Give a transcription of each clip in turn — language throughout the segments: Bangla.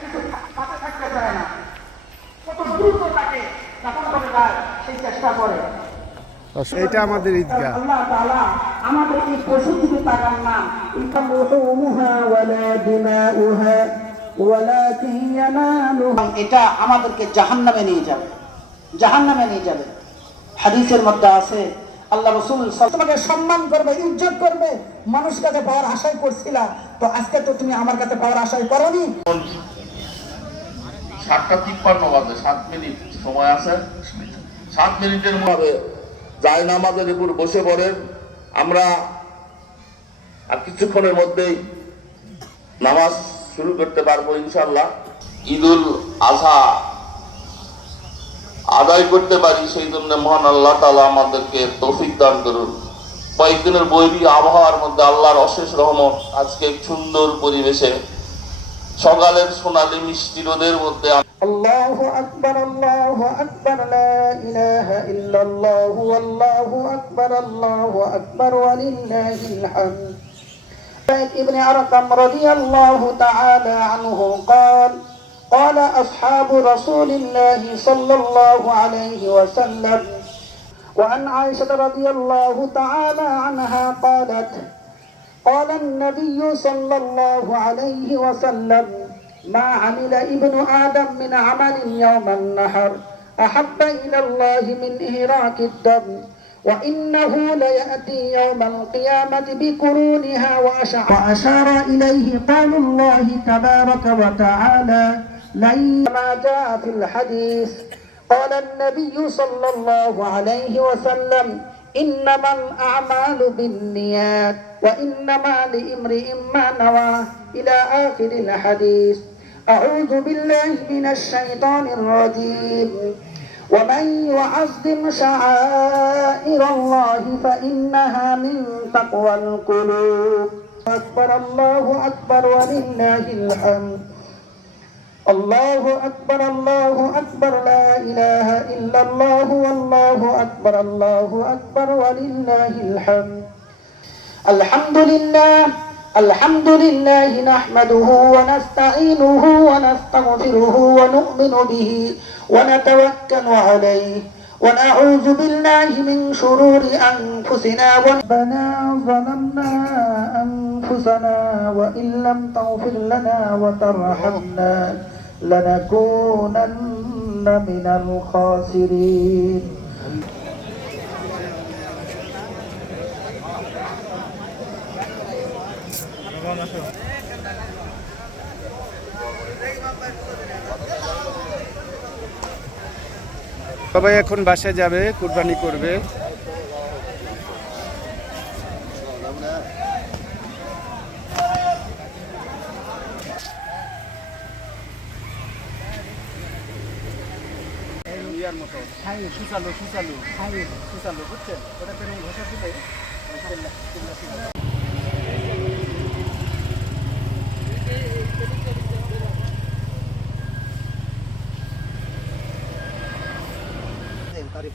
কিছু কাছে থাকতে পারে না, কত দ্রুত তাকে দাফন করে দেয় সেই চেষ্টা করে। এটা আমাদের ঈদগাহ। আল্লাহ তাআলা আমাদের এই পশু দিকে তাকান না, এটা আমাদেরকে জাহান্নামে নিয়ে যাবে, জাহান্নামে নিয়ে যাবে। হাদিসের মধ্যে আছে আল্লাহ রাসূল তোমাকে সম্মান করবে, ইজ্জত করবে, মানুষ কাছে পাওয়ার আশাই করছিলা, তো আজকে তো তুমি আমার কাছে পাওয়ার আশাই করনি। 7:53 বাজে, 7 মিনিট সময় আছে। 7 মিনিটের মধ্যে যায় নামাজের উপর বসে পড়েন। আমরা আর কিছুক্ষণের মধ্যেই নামাজ শুরু করতে পারবো ইনশাআল্লাহ। ঈদুল আজহা আদায় করতে পারি, সেই জন্য মহান আল্লাহ তাআলা আমাদেরকে তৌফিক দান করুন। কয়েকদিনের বৈরী আবহাওয়ার মধ্যে আল্লাহর অশেষ রহমত, আজকে সুন্দর পরিবেশে সকালের সোনালি মিষ্টি রোদের মধ্যে আল্লাহু আকবার, আল্লাহু আকবার, লা ইলাহা ইল্লাল্লাহু আল্লাহু আকবার ওয়া লিল্লাহিল হামদ। ابن أرقم رضي الله تعالى عنه قال قال أصحاب رسول الله صلى الله عليه وسلم. وعن عائشة رضي الله تعالى عنها قالت قال النبي صلى الله عليه وسلم ما عمل ابن آدم من عمل يوم النحر أحب إلى الله من إهراق الدم وإنه ليأتي يوم القيامة بقرونها وأشار إليه قول الله تبارك وتعالى ما جاء في الحديث. قال النبي صلى الله عليه وسلم إنما الأعمال بالنيات وإنما لامرئ ما نوى إلى آخر الحديث. أعوذ بالله من الشيطان الرجيم. ومن يعظم شعائر الله فإنها من تقوى القلوب. أكبر الله أكبر ولله الحمد. الله أكبر، الله أكبر، لا إله إلا الله والله أكبر، الله أكبر ولله الحمد. الحمد لله، الحمد لله نحمده ونستعينه ونستغفره ونؤمن به ونتوكل عليه ونعوذ بالله من شرور أنفسنا. ربنا ظلمنا أنفسنا وإن لم تغفر لنا وترحمنا لنكونن من الخاسرين. সবাই এখন বাসায় যাবে, কুরবানি করবে। বুঝছেন, ওটা তেমন ভাষা দিলে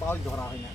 পাওয়া ধরা হয় না।